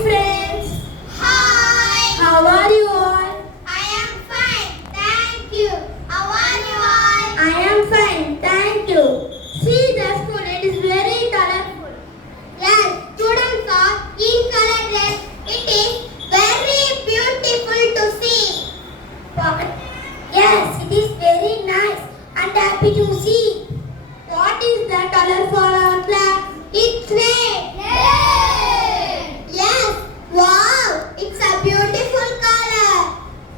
friends. Hi. How are you all? I am fine. Thank you. How are you all? I am fine. Thank you. See the school. It is very colorful. Yes, students are in color dress. It is very beautiful to see. Yes, it is very nice and happy to see. What is the color for our class? It's red. Yes. Wow. It's a beautiful color.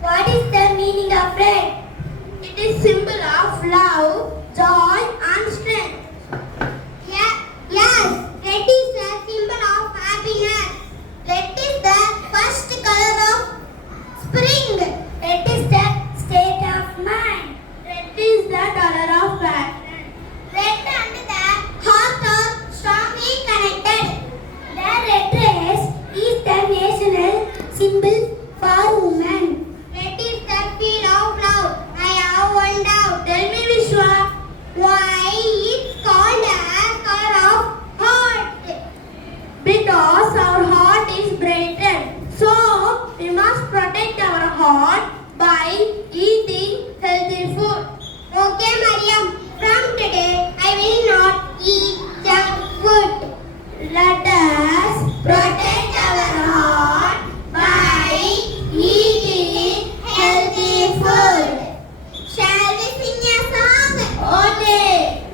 What is the meaning of red? It is symbol of love, joy and strength. Yeah. Yes. Red is a symbol of happiness. Red is the first color of spring. Red is the state of mind. Red is the color of passion. Red and the heart are strongly connected. The red dress is the national symbol for women. Red is the feel of love. I have one doubt. Tell me, Vishwa, Why it's called a color of heart? because our heart is brightened. So, we must protect our heart by eating healthy food. Okay, Mariam. From today, I will not eat junk food. Let us Protect our heart by eating healthy food. Shall we sing a song? okay.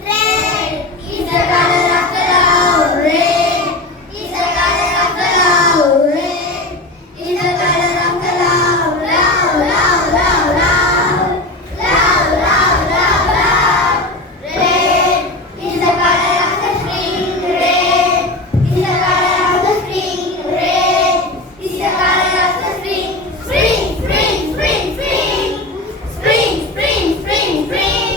Red is the color of the love. Red is the color of the love. Red is the color of the love. Love, love, love, love. Love, love, love, love. Red is the color of the spring. Red is the color of the spring. Red is the color of the spring. Spring, spring, spring, spring. Spring, spring, spring, spring.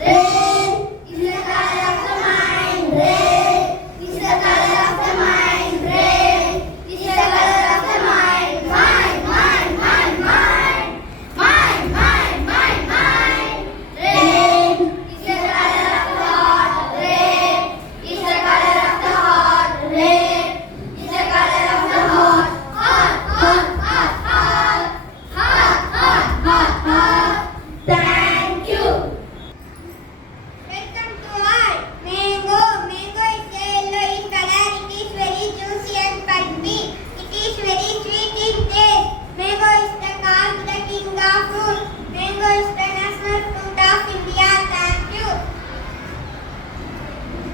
Red is the color of the mind. Red is the color of the mind. Red is the color of the mind. Mind, mind, mind, mind. Mind, mind, mind, mind. Red is the color of the heart. Red is the color of the heart. Red is the color of the heart. Heart, heart, heart, heart. Heart, heart, heart, heart. Thank you. Welcome to all. Mango. Mango is yellow in color. It is very juicy and pulpy. It is very sweet in taste. Mango is the called the king of fruit. Mango is the national fruit of India. Thank you.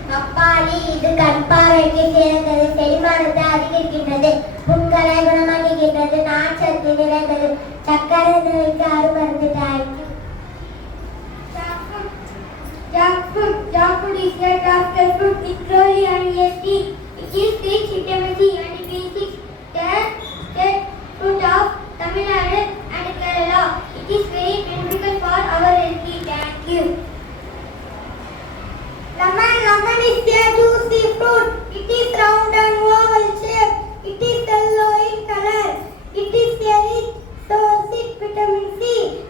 பப்பாளி இது கண்பார்வைக்கு சிறந்தது, செரிமானத்தை அதிகரிக்கின்றது, புண்களை குணமாக்குகின்றது, நார்ச்சத்து நிறைந்தது, சர்க்கரை நோய்க்கு அருமருந்து. Thank you. Junk food is a doctor fruit. It's slowly and tasty. It is rich vitamin C and B6. The fruit of Tamil Nadu and Kerala. It is very beneficial for our health. Thank you. Lemon is a juicy fruit. It is round and oval shape. It is yellow in color. It is a rich source of vitamin C.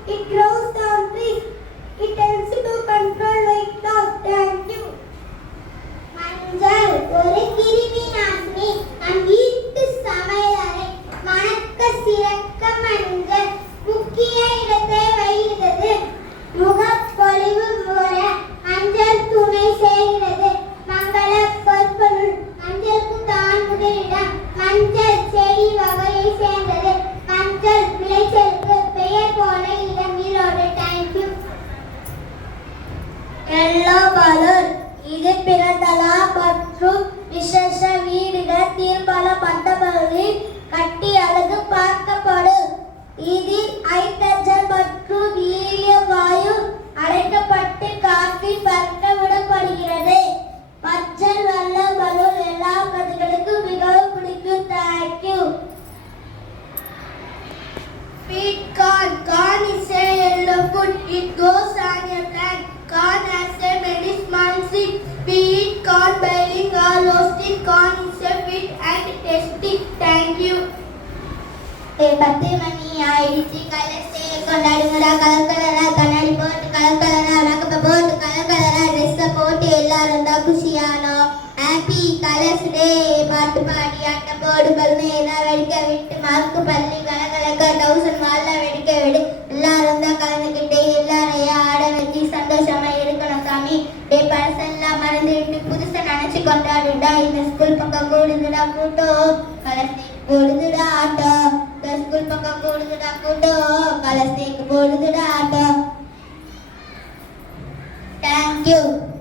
It grows on trees. It helps to control weight loss. Thank you. மஞ்சள் ஒரு கிருமி நாசினி. நம் வீட்டு சமையலறை மணக்க சிறக்க மஞ்சள் முக்கிய இடத்தை வகிக்கிறது. முகப்பொலிவு வர மஞ்சள் துணை செய்கிறது. மங்கள பொற்பொருள் மஞ்சளுக்கு தான் முதலிடம். மஞ்சள் செடி வகையை சேர்ந்தது. மஞ்சள் விளைச்சலுக்கு பெயர் போல இடம் ஈரோடு. தேங்க்யூ. எல்லோ பலூன் இது பிறந்தலா மற்றும் விசேஷ வீடுகள் தீர்மால மண்டபங்களில் கட்டி அழகு பார்க்கப்படும். இதில் ஹைட்ரஜன் மற்றும் ஹீலியம் வாயு அடைக்கப்பட்டு காற்றில் பறக்க விடப்படுகிறது. மஞ்சள் வெள்ள பலூன் எல்லா கதைகளுக்கும் மிகவும் பிடிக்கும். Thank you. Sweet corn. Corn is a yellow food. It grows on a plant. Corn has a many small seeds. We eat corn boiling or roasting. Corn is a sweet and tasty. Thank you. 10 மணி ஆயிடுச்சு. கலர் சேலை கொண்டாடுங்கடா. கலர் கலரா கண்ணாடி போட்டு, கலர் கலரா மேக்கப் போட்டு, கலர் கலரா ட்ரெஸ் போட்டு எல்லாரும் தான் குஷியானோம். ஹாப்பி கலர்ஸ் டே பாட்டு பாடி ஆட்டம் போடு பலூனை எல்லாம் வெடிக்க விட்டு மார்க்கு பள்ளி கலகலக்க 1000 வால்ல வெடிக்க விடு எல்லாரும் தான் கலந்துக்கிட்டு எல்லாரையும் ஆட வச்சு சந்தோஷமா இருக்கணும் சாமி டே பழசெல்லாம் மறந்துட்டு புதுசா நினைச்சு கொண்டாடுடா இந்த ஸ்கூல் பக்கம் கூடுதுடா கூட்டம் கலர்ஸ் போடுதுடா ஆட்டம் இந்த ஸ்கூல் பக்கம் கூடுதுடா கூட்டம் கலர்ஸ் போடுதுடா ஆட்டம். Thank you.